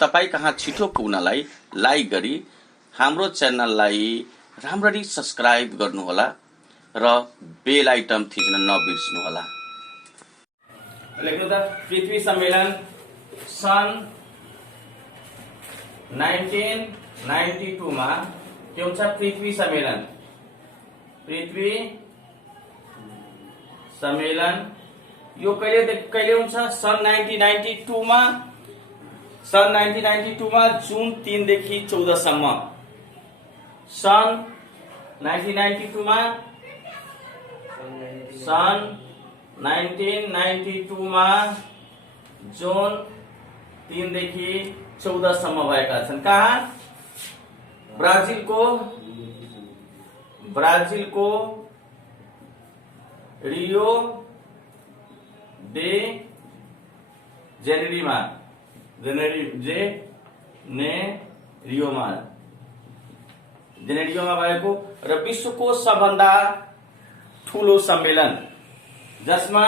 तपाईं कहाँ छिटो पुग्नलाई लाइक गरी हाम्रो च्यानललाई राम्ररी सब्स्क्राइब गर्नुहोला र बेल आइटम थिच्न नबिर्सनुहोला। लेख्नु त पृथ्वी सम्मेलन सन् 1992 मा के हुन्छ? पृथ्वी सम्मेलन यो कहिले हुन्छ? सन् 1992 मा जुन 3 देखि 14 सम्म। सन् 1992 मा जुन 3 देखि 14 सम्म भएका छन्। कहाँ? ब्राजिलको रियो डे जेनेरियोमा भएको र विश्वको सबभन्दा ठूलो सम्मेलन जसमा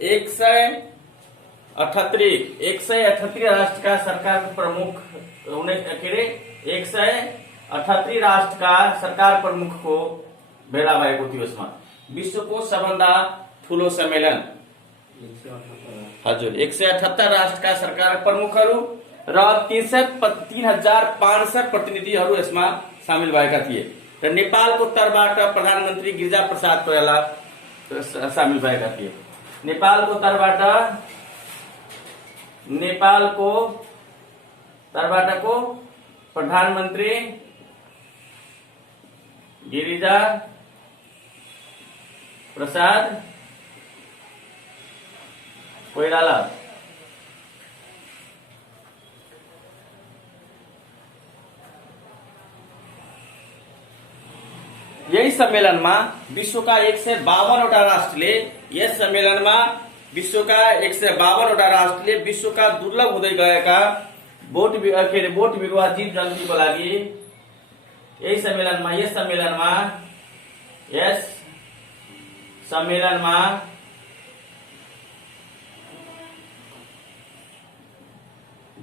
138 राष्ट्रका सरकारको प्रमुख 138 राष्ट्रका सरकार प्रमुखको भेला भएको थियो। यसमा विश्वको सबभन्दा ठूलो सम्मेलन हजुर 178 राष्ट्रका सरकार प्रमुखहरू र 3500 प्रतिनिधिहरू यसमा सामेल भएका थिए र नेपालको तर्फबाट प्रधानमन्त्री गिरिजा प्रसाद कोइराला सामेल भएका थिए। नेपालको तर्फबाटको प्रधानमन्त्री गिरिजा प्रसाद कोइराला यही सम्मेलनमा विश्वका 152 वटा राष्ट्रले विश्वका दुर्लभ हुँदै गएका बोट बिरुवा जीव जन्तुको लागि यस सम्मेलनमा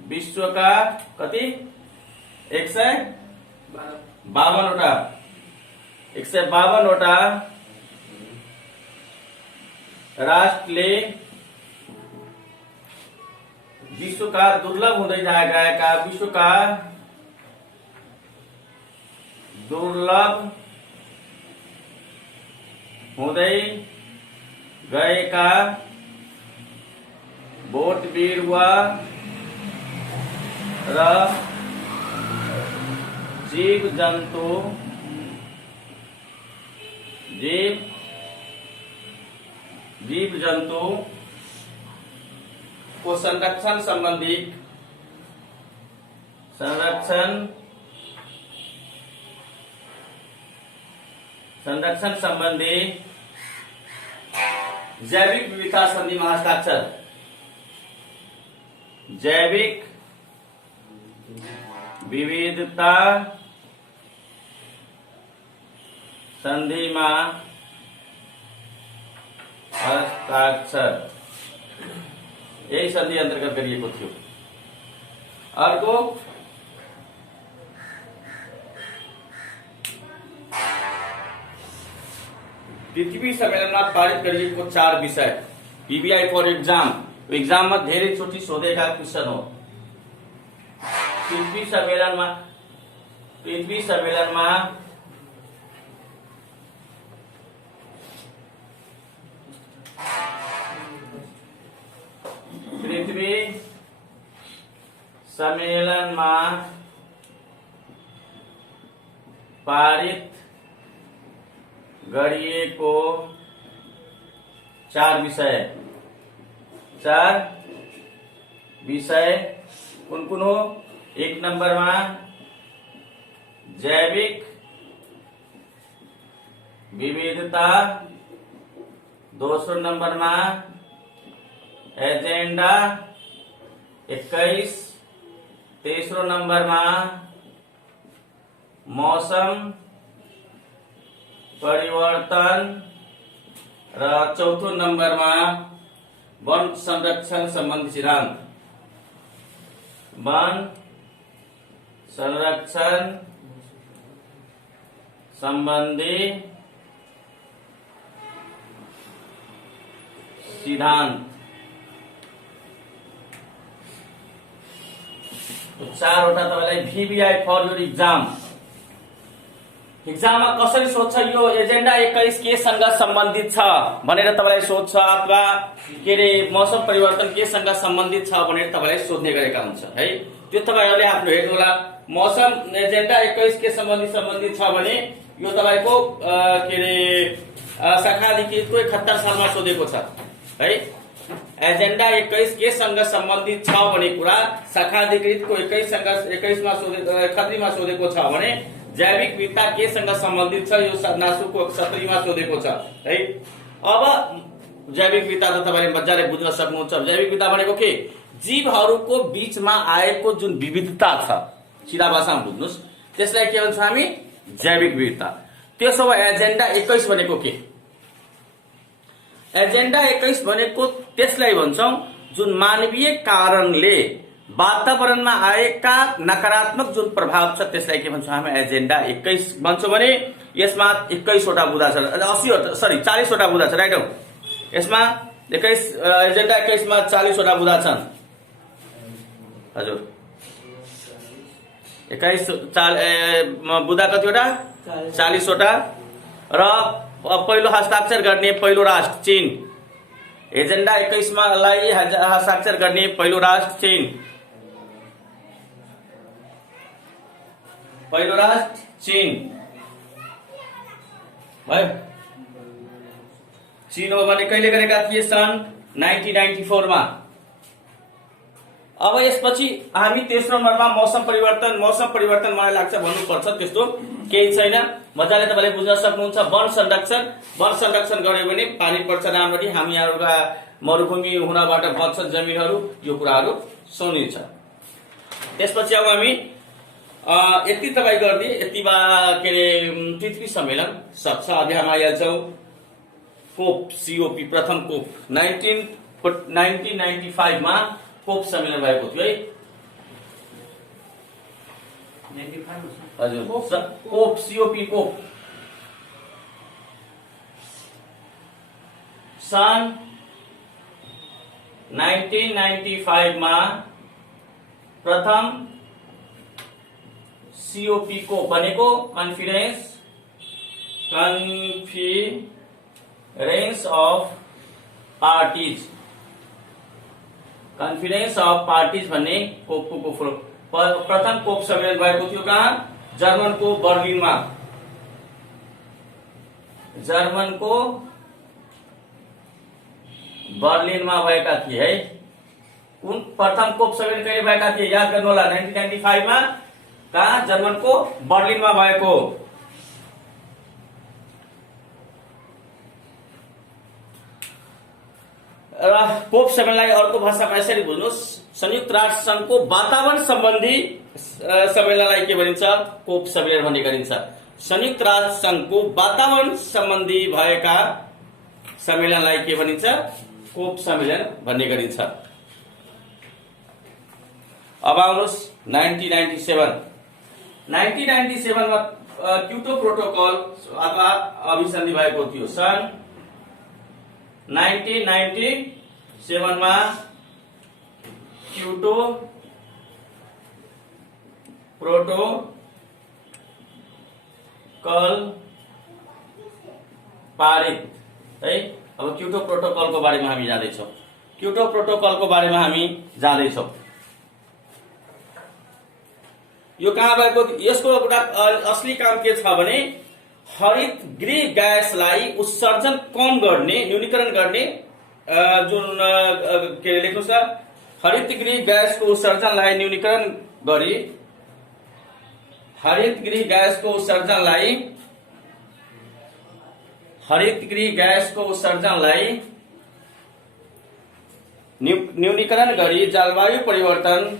विश्वका कति 152 वटा राष्ट्रले विश्वका दुर्लभ हुँदै गएका बोट बिरुवा र जीव जन्तु को संरक्षण संबंधी जैविक विविधता संधि में हस्ताक्षर जैविक विविधता संधि में हस्ताक्षर यही संधि अंतर्गत गरिएको थियो। अर्को पृथ्वी सम्मेलनमा पारित गरिएको 4 विषय पीबीआई फर एग्जाम में धेरै चोटि सोधेका क्वेशन हो। पृथ्वी सम्मेलनमा पृथ्वी सम्मेलनमा पारित गरिएको 4 विषय कुन हो? 1 नंबरमा जैविक विविधता, दोस्रो नंबरमा एजेंडा 21, तेस्रो नंबरमा मौसम परिवर्तन र चौथो नंबरमा वन संरक्षण संबंधी सिद्धांत। वन संरक्षण संबंधी सिद्धांत। तो 4 वटा तपाईलाई VBI फर योर इक्जाम। इक्जाममा कसरी सोध्छ यो एजेन्डा 21 केसँग सम्बन्धित छ भनेर तपाईलाई सोध्छ, अथवा के रे मौसम परिवर्तन केसँग सम्बन्धित छ भनेर तपाईलाई सोध्ने गरेका हुन्छ है। त्यो तपाईहरुले आफ्नो हेर्नु होला। मौसम एजेन्डा 21 के सम्बन्धित छ भने यो तपाईको के रे शाखा अधिकृतको 71 सालमा सोधेको छ है। एजेन्डा 21 केसँग सम्बन्धित छ भन्ने कुरा शाखा अधिकृतको 21 मा 71 मा सोधेको छ भने जैविक विविधता केसँग सम्बन्धित छ यो नासुको 70 मा सोधेको छ है। अब जैविक विविधता त तपाईले मजाले बुझ्न सक्नुहुन्छ। जैविक विविधता भनेको के? जीवहरूको बीचमा आएको जुन विविधता छ, सिधा भाषामा बुझ्नुस्, त्यसलाई के भन्छौं हामी? जैविक विविधता। त्यसो भए एजेन्डा 21 भनेको के? एजेन्डा 21 भनेको त्यसलाई भन्छौं जुन मानवीय कारणले वातावरणमा आएका नकारात्मक जुन प्रभाव छ त्यसलाई के भन्छौं हामी? एजेन्डा 21 भन्छौं भने यसमा 21 वटा बुँदा छ, 40 वटा बुँदा छ, राइट हो। यसमा 21 एजेन्डा 21 मा 40 वटा बुँदा छन् हजुर। 21 बुँदा कतिवटा? 40 वटा। र पहिलो हस्ताक्षर गर्ने पहिलो राष्ट्र चीन। एजेन्डा 21 मा लाई हस्ताक्षर गर्ने पहिलो राष्ट्र चीन। पहिलो राष्ट्र चीन है। चीन हो भने कहिले गरेका थिए? सन् 1994 मा। अब यसपछि हामी तेस्रो नम्बरमा मौसम परिवर्तन मलाई लाग्छ भन्नुपर्छ, त्यस्तो केही छैन, मजाले तपाईले बुझ्न सक्नुहुन्छ। वन संरक्षण गर्यो भने पानी पर्छ राम्ररी, हामी यहाँका मरुभूमि हुनबाट बच्छ जमिनहरू, यो कुराहरू सुनिन्छ। त्यसपछि अब हामी यति तपाई गर्ने यतिमा के रे पृथ्वी सम्मेलन सक्छ अध्यायमा आइहाल्छौं। कोप COP प्रथम कोप 1995 मा कोप सम्मेलन भएको थियो है हजुर। कोप COP कोप सन् 1995 मा प्रथम COP कोप भनेको कन्फरेन्स अफ पार्टिज भन्ने कोपको प्रथम कोप सम्मेलन भएको थियो। कहाँ? जर्मनको बर्लिनमा भएका थिए है। कुन प्रथम कोप सम्मेलन कहिले भएका थिए? याद गर्नु होला। 1995 मा कहाँ? जर्मनको बर्लिनमा भएको। कोप सम्मेलनलाई अर्को भाषामा यसरी बुझ्नुस्, संयुक्त राष्ट्र संघको वातावरण सम्बन्धी सम्मेलनलाई के भनिन्छ? कोप सम्मेलन भन्ने गरिन्छ। संयुक्त राष्ट्र संघको वातावरण सम्बन्धी भएका सम्मेलनलाई के भनिन्छ? कोप सम्मेलन भन्ने गरिन्छ। अब आउनुहोस् 1997 मा क्योटो प्रोटोकल अथवा अभिसन्धि भएको थियो। सन् 1997 मा क्योटो प्रोटोकल पारित है। अब क्योटो प्रोटोकलको बारेमा हामी जान्दैछौँ। यो कहाँ भएको? यसको एउटा असली काम के छ भने हरित गृह ग्यासलाई उत्सर्जन कम गर्ने, न्यूनीकरण गर्ने जुन के लेख्नुस् त, हरित गृह ग्यासको उत्सर्जनलाई न्यूनीकरण गरी हरित गृह ग्यासको उत्सर्जनलाई न्यूनीकरण गरी जलवायु परिवर्तन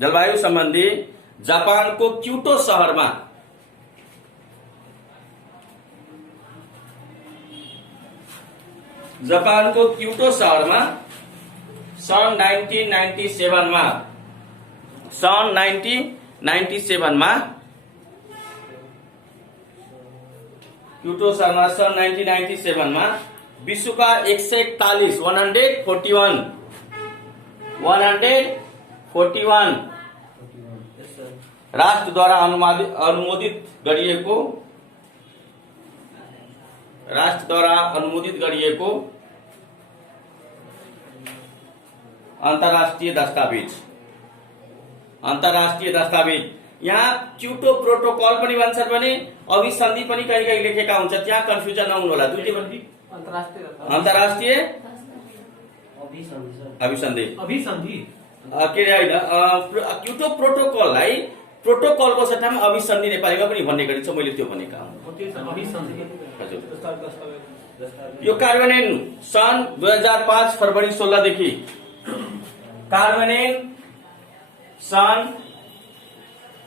जलवायु सम्बन्धी जापानको क्योटो शहरमा जापानको क्योटो शहरमा सन् 1997 मा सन् 1997 मा क्योटो शहरमा सन् 1997 मा विश्वका 141 राष्ट्रद्वारा अनुमोदित गरिएको अन्तर्राष्ट्रिय दस्तावेज यहाँ क्योटो प्रोटोकल पनि भन्छन् भने अभिसन्धि पनि कहीँ कहीँ लेखेका हुन्छ, त्यहाँ कन्फ्युजन नहुनु होला। दुईटै पनि अन्तर्राष्ट्रिय अभिसन्धि के अरे होइन, क्योटो प्रोटोकललाई प्रोटोकलको सट्टामा अभिसन्धि नेपालीमा पनि भन्ने गरिन्छ, मैले त्यो भनेको हुँ। यो कार्यान्वयन सन् 2005 फरवरी 16 देखि कार्यान्वयन सन्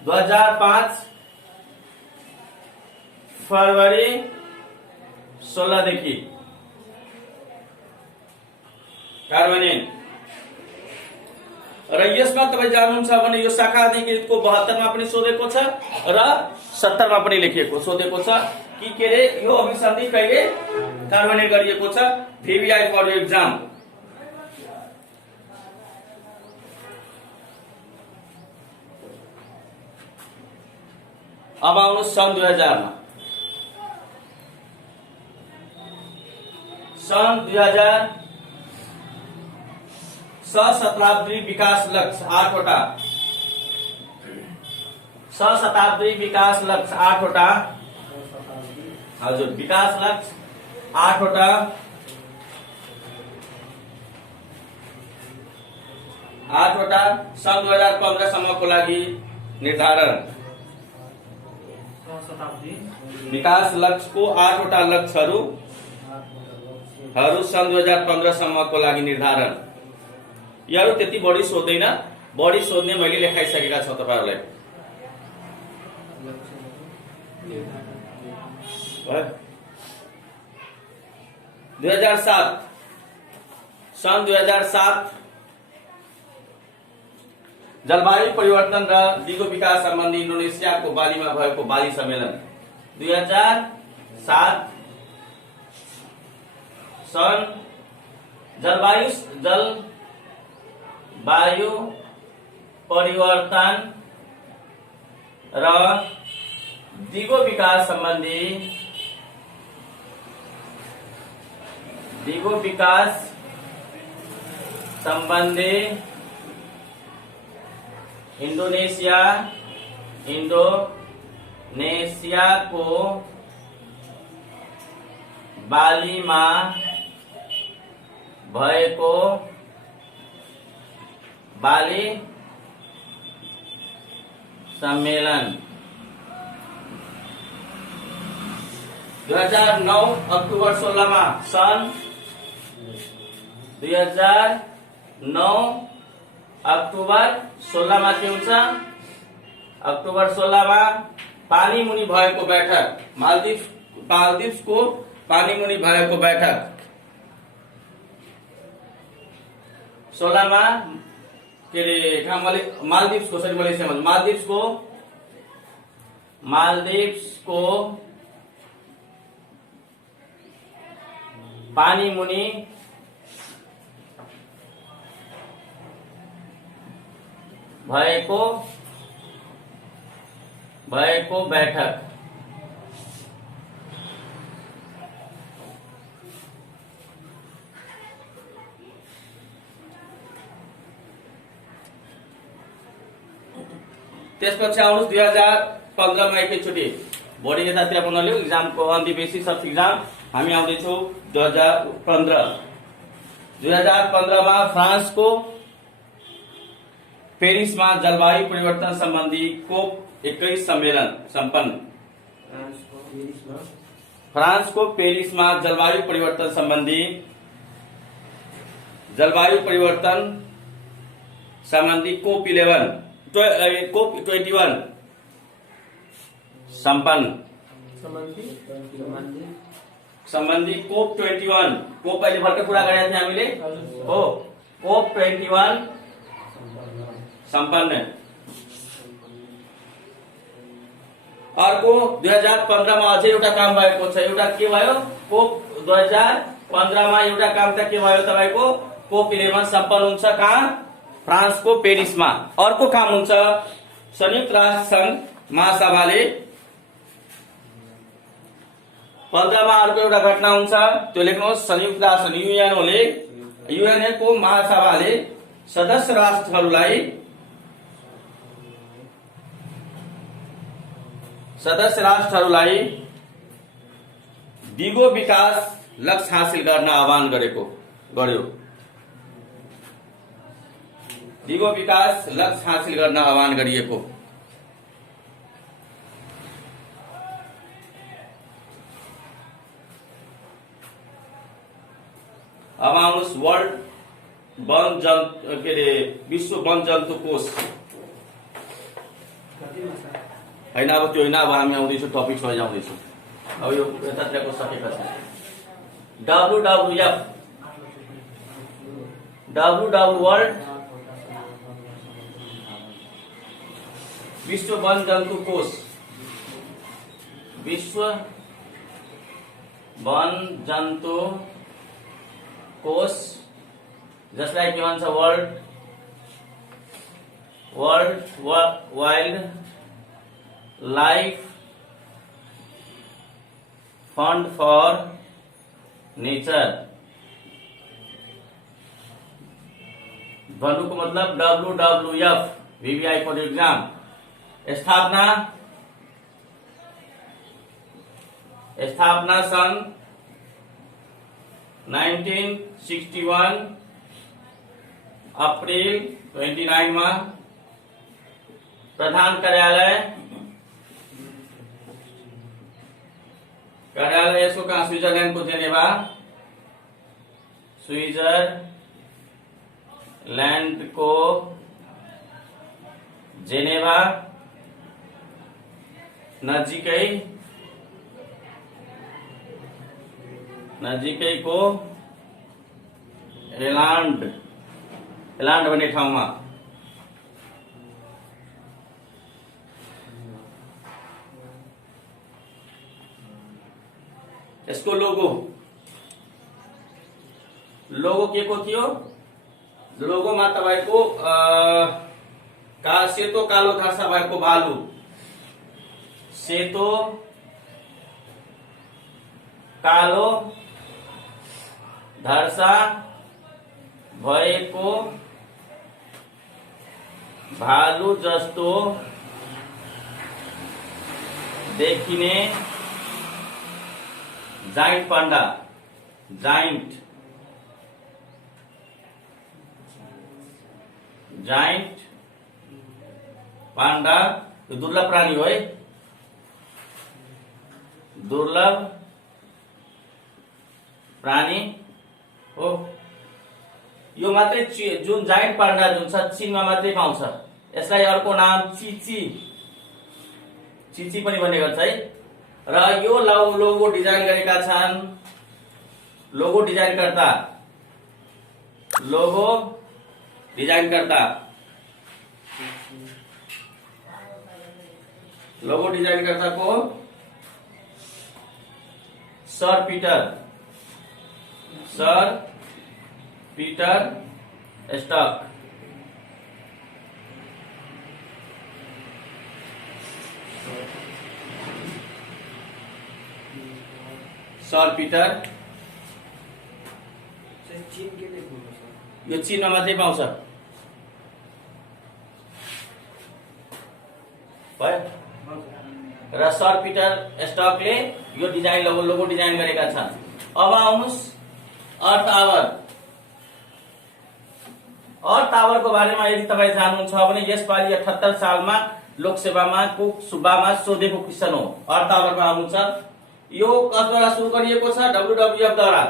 2005 फरवरी 16 देखि कार्यान्वयन। र यसमा तपाईँ जान्नुहुन्छ भने यो शाखा अधिकृतको 72 मा पनि सोधेको छ र 70 मा पनि लेखिएको सोधेको छ कि के रे यो अभिसन्धि कहिले कार्यान्वयन गरिएको छ। VBI for your exam. अब आउनु सन् 2000 मा। सन् 2000 सहशताब्दी विकास लक्ष्य 8 वटा सहशताब्दी विकास लक्ष्य 8 वटा हजुर विकास लक्ष्य 8 वटा 8 वटा सन् 2015 सम्मको लागि निर्धारण। विकास लक्ष्यको 8 वटा लक्ष्यहरू सन् 2015 सम्मको लागि निर्धारण। यारो त्यति बढी सोध्दैन, बढी सोध्ने मैले लेखाइसकेका छु तपाईहरुलाई। 2007 सन् 2007 जलवायु परिवर्तन र दिगो विकास सम्बन्धी इन्डोनेसियाको बालीमा भएको बाली सम्मेलन। 2007 सन् जलवायु परिवर्तन र दिगो विकास सम्बन्धी इन्डोनेसियाको बालीमा भएको बाली सम्मेलन। 2009 अक्टोबर 16 मा सन् 2009 अक्टोबर 16 मा के हुन्छ? अक्टोबर 16 मा पानी मुनि भएको बैठक, मालदिप्सको पानी मुनि भएको बैठक। 16 मा के रे मालदिप्सको सरी मलेसिया मालदिप्सको पानी मुनि भएको बैठक। त्यसपछि आउनुहोस् 2015 मा एकैचोटि बढी यतातिर बनाउनु एक्जामको on the basis of exam हामी आउँदैछौँ 2015 मा फ्रान्सको पेरिसमा जलवायु परिवर्तन सम्बन्धी COP 21 सम्मेलन सम्पन्न। फ्रान्सको पेरिसमा जलवायु परिवर्तन सम्बन्धी COP 21 सम्पन्न। सम्बन्धी कोप 21 कोप अहिले भर्खर कुरा गरेका थियौँ हामीले हो कोप 21 सम्पन्न। अर्को 2015 मा अझै एउटा काम भएको छ। एउटा के भयो कोप 2015 मा एउटा काम त के भयो तपाईको कोप 11 सम्पन्न हुन्छ कहाँ फ्रान्सको पेरिसमा। अर्को काम हुन्छ संयुक्त राष्ट्र संघ महासभाले 15 मा अर्को एउटा घटना हुन्छ त्यो लेख्नुहोस् संयुक्त राष्ट्र युएनओ को महासभाले सदस्य राष्ट्रहरूलाई दिगो विकास लक्ष्य हासिल गर्न आह्वान गर्यो। दिगो विकास लक्ष्य हासिल गर्न आह्वान गरिएको। अब आउनुहोस् वर्ल्ड वन जन्तु के अरे विश्व वन जन्तु कोष होइन। अब त्यो होइन, अब हामी आउँदैछौँ टपिक सजाउँदैछौँ। अब यो यतातिरको सकेका छ। WWF वर्ल्ड विश्व वन जन्तु कोष विश्व वन जन्तु कोष जसलाई के भन्छ world wild life fund for nature भन्नुको मतलब WWF VVI फर एग्जाम स्थापना सन् 1961 अप्रिल 29 मा प्रधान कार्यालय यसको कहाँ स्विट्जरल्याण्ड को जेनेभा नजिकैको एलान्ड भन्ने ठाउँमा यसको लोगो के को थियो? लोगोमा तपाईको सेतो कालो धर्सा भएको भालु सेतो कालो धर्सा भएको भालु जस्तो देखिने जाइन्ट पाण्डा दुर्लभ प्राणी हो है। दुर्लभ प्राणी हो। यो मात्रै जुन जाइन्ट पाण्डा जुन छ चीनमा मात्रै पाउँछ। यसलाई अर्को नाम चिची पनि भन्ने गर्छ है। र यो लोगो डिजाइन गरेका छन् लोगो डिजाइनकर्ता को सर पीटर स्टक। सर पीटर यो चीनमा मात्रै पाउँछ र सर पीटर स्टकले यो डिजाइन लोगो डिजाइन गरेका छन्। अब आउनुस् अर्थ आवरको बारेमा यदि तपाईँ जान्नुहुन्छ भने यसपालि 78 सालमा लोकसेवामा सुब्बामा सोधेको क्वेशन हो। अर्थ आवरमा आउनुहुन्छ। यो कसद्वारा सुरु गरिएको छ? WWF द्वारा।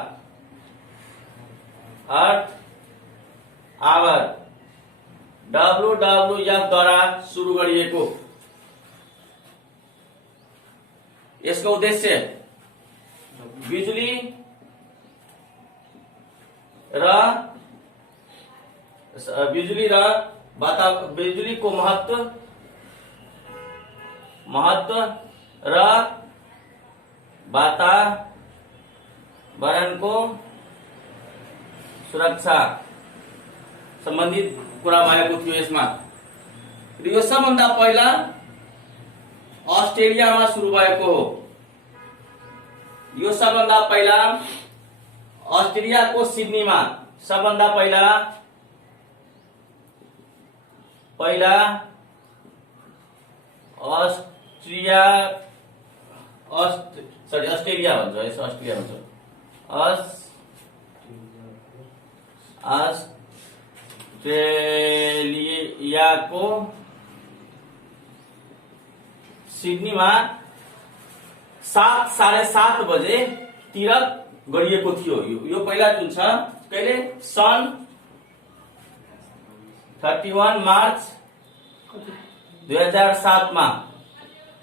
अर्थ आवर WWF द्वारा सुरु गरिएको। यसको उद्देश्य बिजुली र बिजुलीको महत्व र वातावरणको सुरक्षा सम्बन्धित कुरा भएको थियो यसमा। यो सबभन्दा पहिला अस्ट्रेलियामा सुरु भएको हो। यो सबभन्दा पहिला अस्ट्रेलियाको सिडनीमा सबभन्दा पहिला अस्ट्रेलिया भन्छ, यसो अस्ट्रेलिया भन्छ, अस्ट्रेलियाको सिडनीमा 7:30 बजेतिर गरिएको थियो। यो पहिला जुन छ कहिले सन् 31 मार्च 2007 मा,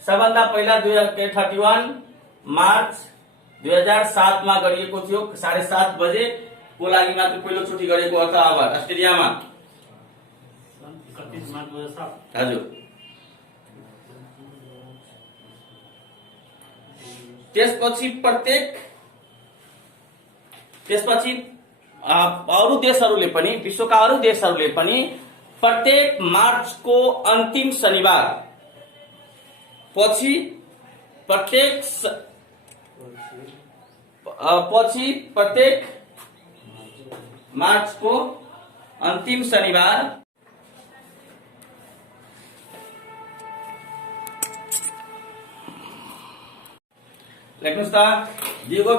सबभन्दा पहिला 31 मार्च 2007 मा गरिएको थियो। 7:30 बजे को लागि मात्र पहिलोचोटि गरेको अर्थ अब अस्ट्रेलियामा। हजुर, त्यसपछि अरू देशहरूले पनि, विश्वका अरू देशहरूले पनि प्रत्येक मार्चको अन्तिम शनिबार पछि प्रत्येक मार्चको अन्तिम शनिबार लेख्नुस् त, दिगो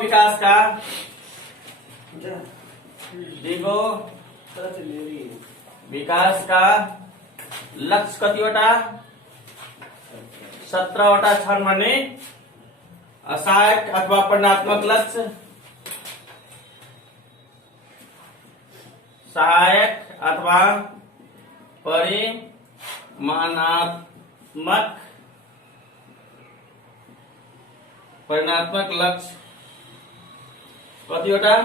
विकासका लक्ष्य कतिवटा? 17 वटा छन् भने सहायक अथवा परिमाणात्मक लक्ष्य, सहायक अथवा परिमाणात्मक लक्ष्य कतिवटा?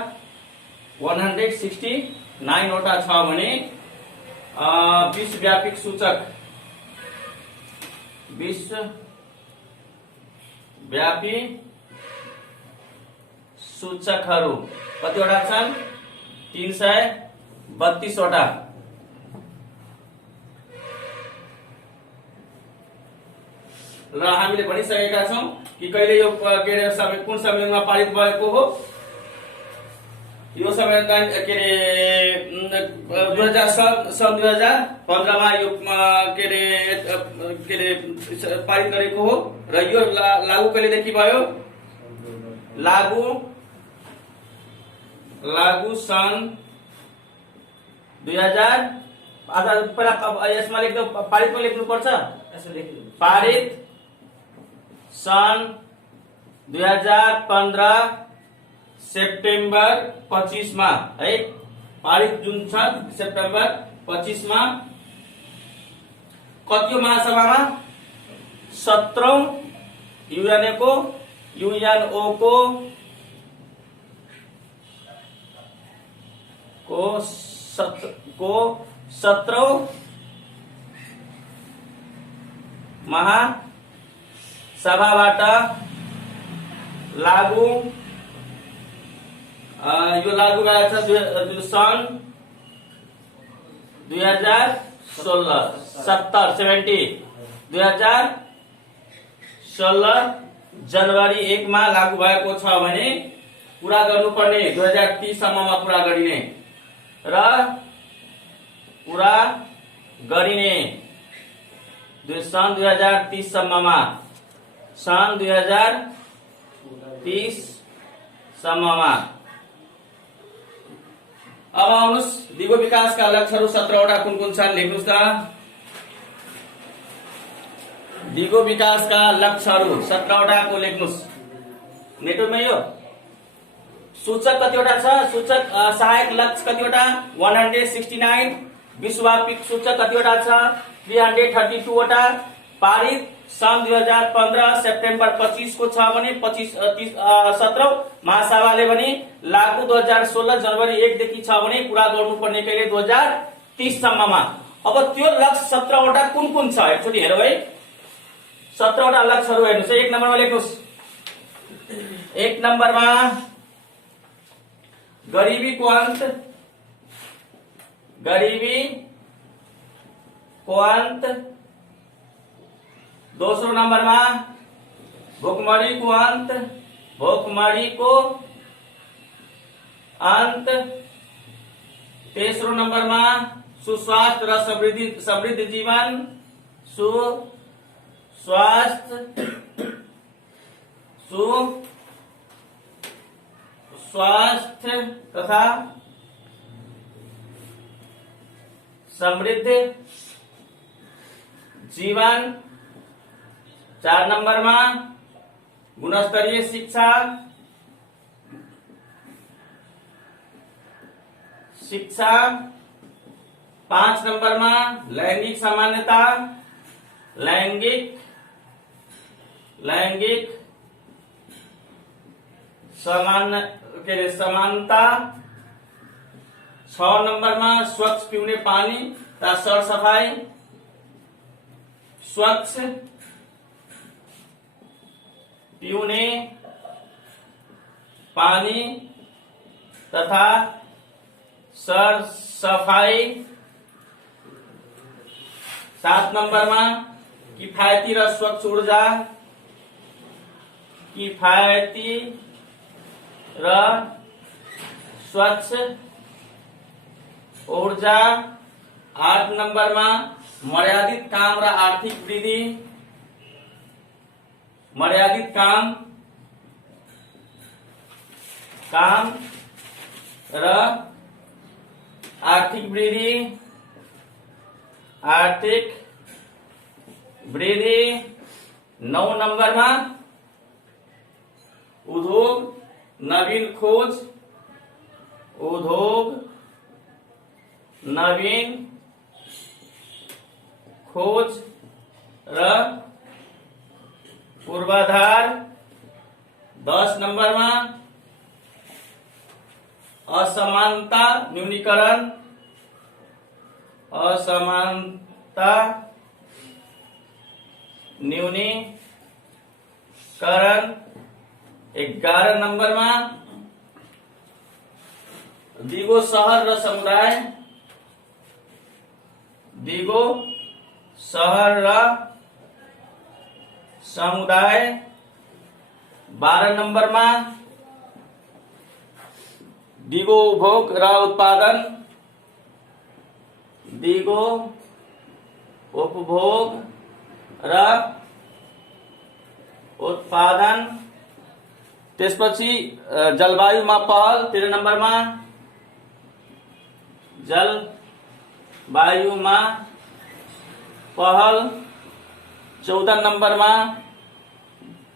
169 वटा छ भने विश्वव्यापी सूचकहरू कतिवटा छन्? 332 वटा। र हामीले भनिसकेका छौं कि कहिले यो कुन संविधानमा पारित भएको हो। यो संविधान के अरे 2015 मा यो पारित गरेको हो र यो लागू कहिलेदेखि भयो? लागू सन् 2000। पहिला यसमा लेख्नु, पारितमा लेख्नु पर्छ। पारित सन् 2015 सेप्टेम्बर 25 मा है। पारित जुन छ सेप्टेम्बर 25 मा। कतिौं महासभामा? 17औं यूएनओ को 17औं महासभाबाट लागू यो लागू भएको छ सन् 2016 जनवरी 1 मा लागू भएको छ भने पूरा गर्नुपर्ने 2030 सम्ममा पूरा गरिने र पूरा गरिने सन् 2030 सम्ममा, सन् 2030 सम्ममा। अब आउनुस्, दिगो विकासका लक्ष्यहरू 17 वटा कुन कुन छन् लेख्नुस् त। दिगो विकासका लक्ष्यहरू 17 वटा को लेख्नुस्। नेटोमै यो सूचक कतिवटा छ? सूचक सहायक लक्ष्य कतिवटा? 169। विश्वव्यापी सूचक कतिवटा छ? 332 वटा। पारित सन् 2015 सेप्टेम्बर 25 को छ भने 17औं महासभाले भने लागू 2016 जनवरी 1 देखि छ भने पूरा गर्नुपर्ने कहिले 2030 सम्ममा। अब त्यो लक्ष्य 17 वटा कुन कुन छ एकचोटि हेरौँ है। 17 वटा लक्ष्यहरू हेर्नुस्। 1 नम्बरमा लेख्नुस्। 1 नम्बरमा गरीबी को अंत। दोस्रो नम्बरमा भोकमरी को अंत। तेस्रो नम्बरमा सुस्वास्थ्य र समृद्ध जीवन। स्वास्थ्य तथा समृद्ध जीवन। 4 नम्बरमा गुणस्तरीय शिक्षा। 5 नम्बरमा लैंगिक समानता, समानता। 6 नम्बरमा स्वच्छ पिउने पानी तथा सरसफाई। स्वच्छ पिउने पानी तथा सरसफाई। 7 नम्बरमा किफायती र स्वच्छ ऊर्जा। ऊर्जा। 8 नम्बरमा मर्यादित काम र आर्थिक वृद्धि। मर्यादित काम र आर्थिक वृद्धि। 9 नम्बरमा उद्योग नवीन खोज र पूर्वाधार। 10 नम्बरमा असमानता न्यूनीकरण। 11 नम्बरमा दिगो शहर र समुदाय। 12 नम्बरमा दिगो उपभोग र उत्पादन। त्यसपछि जलवायुमा पहल। 13 नम्बरमा जलवायुमा पहल। 14 नम्बरमा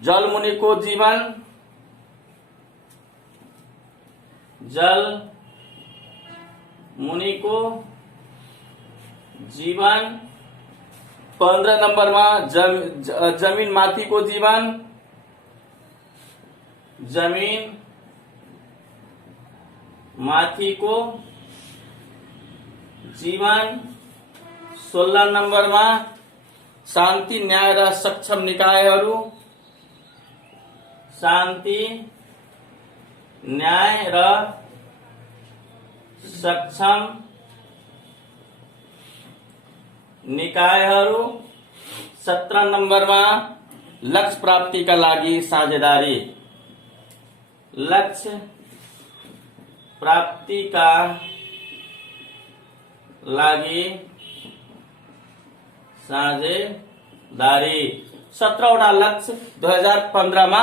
जलमुनिको जीवन। 15 नम्बरमा जमीन माथिको जीवन। 16 नम्बरमा शान्ति न्याय र सक्षम निकायहरू। शान्ति न्याय र सक्षम निकायहरू। 17 नम्बरमा लक्ष्य प्राप्तिका लागि साझेदारी। लक्ष्य प्राप्तिका लागि साझेदारी। 17वटा लक्ष्य 2015 मा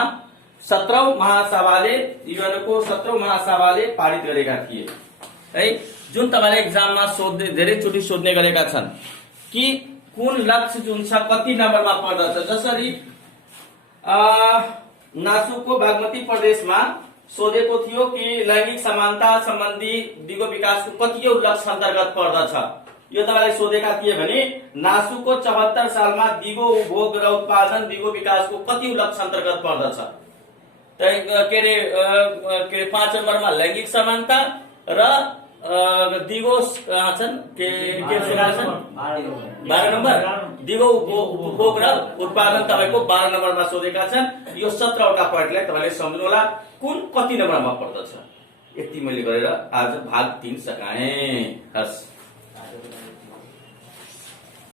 17औं महासभाले युएनको 17औं महासभाले पारित गरेका थिए है। जुन तपाईले एक्जाममा धेरैचोटि सोध्ने गरेका छन् कि कुन लक्ष्य जुन छ कति नम्बरमा पर्दछ। जसरी नासुको बागमती प्रदेशमा सोधेको थियो कि लैंगिक समानता सम्बन्धी दिगो विकासको कतिऔं लक्ष्य अन्तर्गत पर्दछ यो तपाईँलाई सोधेका थिए भने नासुको 74 सालमा दिगो उपभोग र उत्पादन दिगो विकासको कति लक्ष्य अन्तर्गत पर्दछ? के अरे 5 नम्बरमा लैंगिक समानता र दिगो छन् के 12 नम्बर दिगो उपभोग र उत्पादन तपाईको 12 नम्बरमा सोधेका छन्। यो 17 वटा पोइन्टलाई तपाईले सम्झनु होला कुन कति नम्बरमा पर्दछ। यति मैले गरेर आज भाग 3 सकाएँ। हस्।